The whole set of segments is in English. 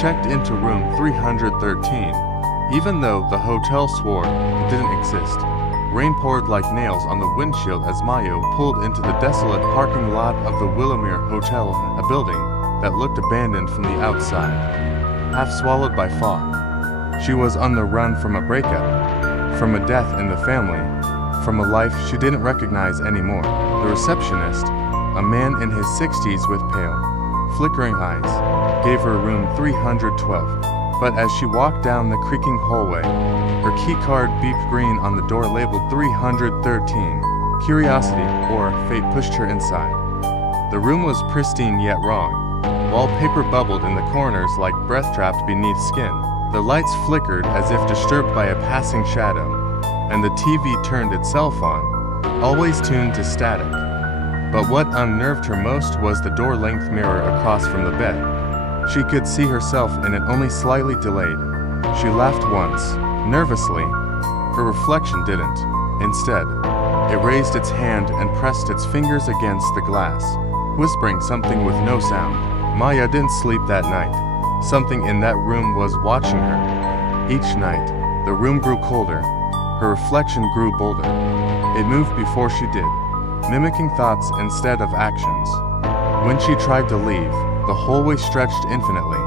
checked into room 313, even though the hotel swore it didn't exist. Rain poured like nails on the windshield as Mayo pulled into the desolate parking lot of the Willowmere Hotel, a building that looked abandoned from the outside, half swallowed by fog. She was on the run from a breakup, from a death in the family, from a life she didn't recognize anymore. The receptionist, a man in his 60s with pale, flickering eyes, gave her room 312. But as she walked down the creaking hallway, her keycard beeped green on the door labeled 313. Curiosity or fate pushed her inside. The room was pristine yet wrong. Wallpaper bubbled in the corners like breath trapped beneath skin. The lights flickered as if disturbed by a passing shadow, and the TV turned itself on, always tuned to static. But what unnerved her most was the door-length mirror across from the bed. She could see herself in it, only slightly delayed. She laughed once, nervously. Her reflection didn't. Instead, it raised its hand and pressed its fingers against the glass, whispering something with no sound. Maya didn't sleep that night. Something in that room was watching her. Each night, the room grew colder. Her reflection grew bolder. It moved before she did, mimicking thoughts instead of actions. When she tried to leave, the hallway stretched infinitely.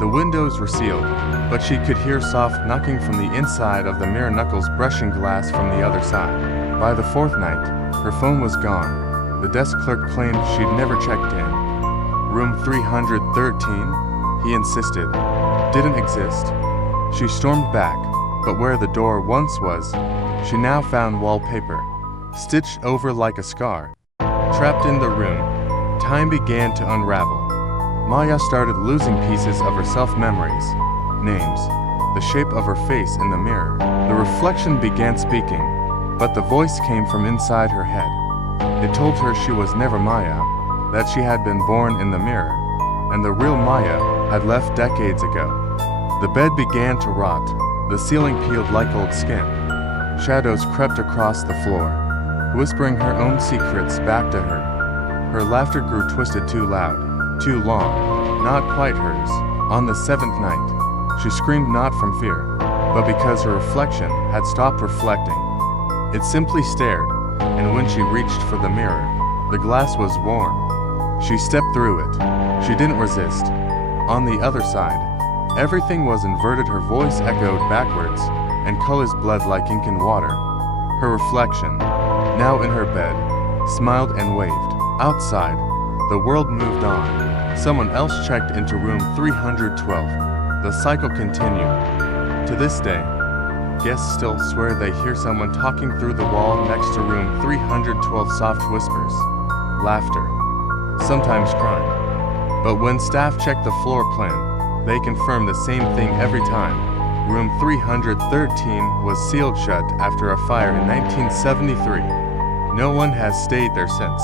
The windows were sealed, but she could hear soft knocking from the inside of the mirror, knuckles brushing glass from the other side. By the fourth night, her phone was gone. The desk clerk claimed she'd never checked in. Room 313, he insisted, didn't exist. She stormed back, but where the door once was, she now found wallpaper, stitched over like a scar. Trapped in the room, time began to unravel. Maya started losing pieces of her self-memories, names, the shape of her face in the mirror. The reflection began speaking, but the voice came from inside her head. It told her she was never Maya, that she had been born in the mirror, and the real Maya had left decades ago. The bed began to rot, the ceiling peeled like old skin. Shadows crept across the floor, whispering her own secrets back to her. Her laughter grew twisted, too loud, too long, not quite hers. On the seventh night, she screamed not from fear, but because her reflection had stopped reflecting. It simply stared, and when she reached for the mirror, the glass was warm. She stepped through it. She didn't resist. On the other side, everything was inverted. Her voice echoed backwards, and colors bled like ink in water. Her reflection, now in her bed, smiled and waved. Outside, the world moved on. Someone else checked into room 312. The cycle continued. To this day, guests still swear they hear someone talking through the wall next to room 312. Soft whispers, laughter, sometimes crying. But when staff checked the floor plan, they confirmed the same thing every time. Room 313 was sealed shut after a fire in 1973. No one has stayed there since.